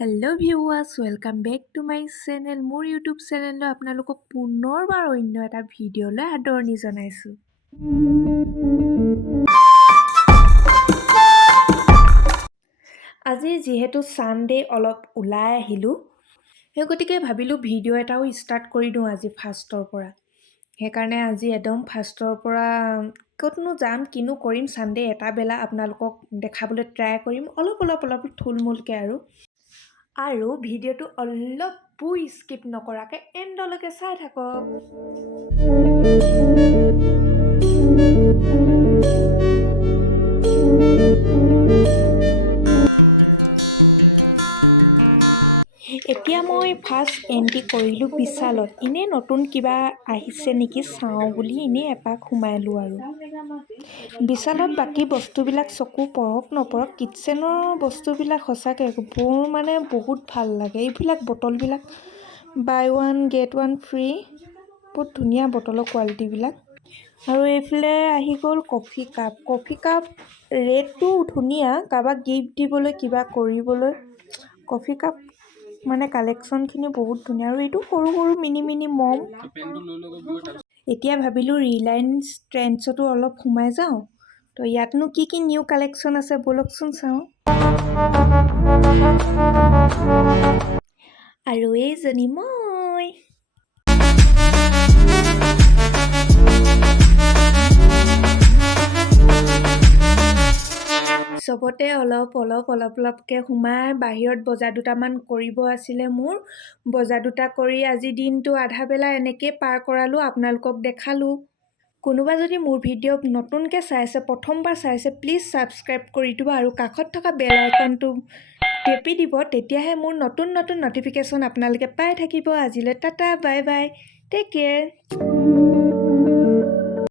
Hello' viewers, welcome back to my channel. মোৰ YouTube চেনেললৈ আপোনালোকক পুনৰবাৰ অন্য এটা ভিডিঅ'লৈ আদৰণি জনাইছোঁ। আজি যিহেতু ছানডে অলপ ওলাই আহিলোঁ, সেই গতিকে ভাবিলোঁ ভিডিঅ' এটাও ষ্টাৰ্ট কৰি দিওঁ আজি ফাৰ্ষ্টৰ পৰা। সেইকাৰণে আজি একদম ফাৰ্ষ্টৰ পৰা ক'তনো যাম, কিনো কৰিম, ছানডে এটা বেলা আপোনালোকক দেখাবলৈ ট্ৰাই কৰিম অলপ থুলমূলকৈ আৰু ভিডিঅ'টো অলপো স্কিপ নকৰাকৈ এণ্ডলৈকে চাই থাকক। এতিয়া মই ফাৰ্ষ্ট এণ্ট্ৰি কৰিলোঁ বিশালত। এনেই নতুন কিবা আহিছে নেকি চাওঁ বুলি এনেই এপাক সোমালোঁ আৰু বিশালত বাকী বস্তুবিলাক চকু পৰক নপৰক, কিটচেনৰ বস্তুবিলাক সঁচাকৈ মোৰ মানে বহুত ভাল লাগে। এইবিলাক বটলবিলাক buy one get one free, বহুত ধুনীয়া বটলৰ কোৱালিটিবিলাক। আৰু এইফালে আহি গ'ল কফি কাপ ৰেটটো ধুনীয়া, কাৰোবাক গিফ্ট দিবলৈ কিবা কৰিবলৈ। কফি কাপ মানে কালেকশ্যনখিনি বহুত ধুনীয়া। আৰু এইটো সৰু মিনি মম। এতিয়া ভাবিলোঁ ৰিলায়েন্স ট্ৰেণ্ডছতো অলপ সোমাই যাওঁ। তো ইয়াতনো কি নিউ কালেকশ্যন আছে ব'লকচোন চাওঁ। আৰু এইজনী মই। চবতে অলপকৈ সোমাই বাহিৰত বজাৰ দুটামান কৰিব আছিলে মোৰ। বজাৰ দুটা কৰি আজি দিনটো আধা বেলা এনেকৈ পাৰ কৰালোঁ, আপোনালোকক দেখালোঁ। কোনোবা যদি মোৰ ভিডিঅ' নতুনকৈ চাইছে, প্ৰথমবাৰ চাইছে, প্লিজ ছাবস্ক্ৰাইব কৰি দিব আৰু কাষত থকা বেল আইকনটো টেপি দিব, তেতিয়াহে মোৰ নতুন নটিফিকেশ্যন আপোনালোকে পাই থাকিব। আজিলৈ tata, bye bye, take care.